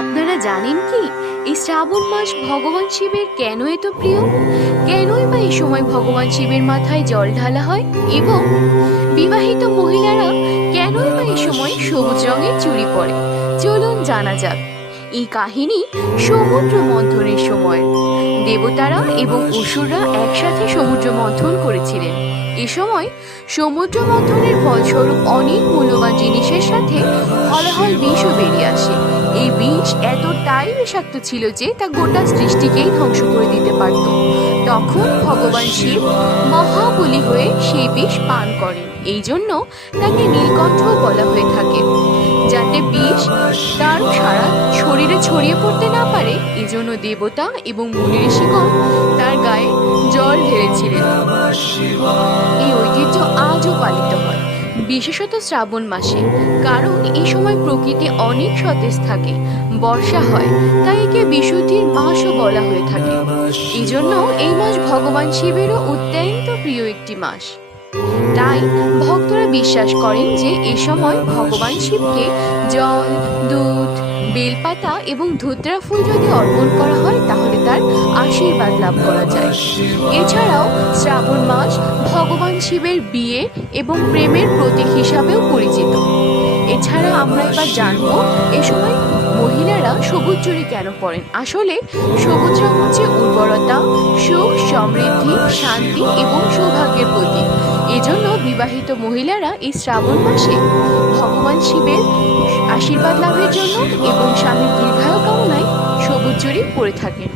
আপনারা জানেন কি এই শ্রাবণ মাস ভগবান শিবের কেন এত প্রিয়? কেনই বা এই সময় ভগবান শিবের মাথায় জল ঢালা হয়? এবং বিবাহিত মহিলারা কেনই বা এই সময় সবুজ রঙের চুড়ি পরে? চলুন জানা যাক। এই কাহিনী সমুদ্র মন্থনের সময়। দেবতারা এবং অসুররা একসাথে সমুদ্র মন্থন করেছিলেন। এ সময় সমুদ্র মন্থনের ফলস্বরূপ অনেক মূল্যবান জিনিসের সাথে হলাহল বিষও বেরিয়ে আসে। এই বিষ এতটাই বিষাক্ত ছিল যে তা গোটা সৃষ্টিকেই ধ্বংস করে দিতে পারত। তখন ভগবান শিব মহাবলী হয়ে সেই বিষ পান করেন। এই জন্য তাকে নীলকণ্ঠ বলা হয়ে থাকে। যাতে বিষ তার সারা শরীরে ছড়িয়ে পড়তে না পারে, এজন্য দেবতা এবং মুনি ঋষিগণ তার গায়ে জল ঢেলেছিলেন। এই ঐতিহ্য আজও পালিত হয়, বিশেষত শ্রাবণ মাসে, কারণ এই সময় প্রকৃতি অনেক সতেজ থাকে, বর্ষা হয়, তাই একে বিশুদ্ধির মাসও বলা হয়ে থাকে। এই জন্য এই মাস ভগবান শিবেরও অত্যন্ত প্রিয় একটি মাস। তাই ভক্তরা বিশ্বাস করেন যে এ সময় ভগবান শিবকে জল, দুধ, বেলপাতা এবং ধুতরা ফুল যদি অর্পণ করা হয় তাহলে তার আশীর্বাদ লাভ করা যায়। এছাড়াও শ্রাবণ মাস ভগবান শিবের বিয়ে এবং প্রেমের প্রতীক হিসাবেও পরিচিত। এছাড়া আমরা এবার জানবো এ সময় মহিলারা সবুজ চুড়ি কেন পরেন। আসলে সবুজ রং হচ্ছে উর্বরতা, সুখ, সমৃদ্ধি, শান্তি এবং সৌভাগ্যের প্রতীক। এজন্য বিবাহিত মহিলারা এই শ্রাবণ মাসে ভগবান শিবের আশীর্বাদ লাভের জন্য এবং স্বামীর দীর্ঘায়ু কামনায় সবুজ চুড়ি পরে থাকেন।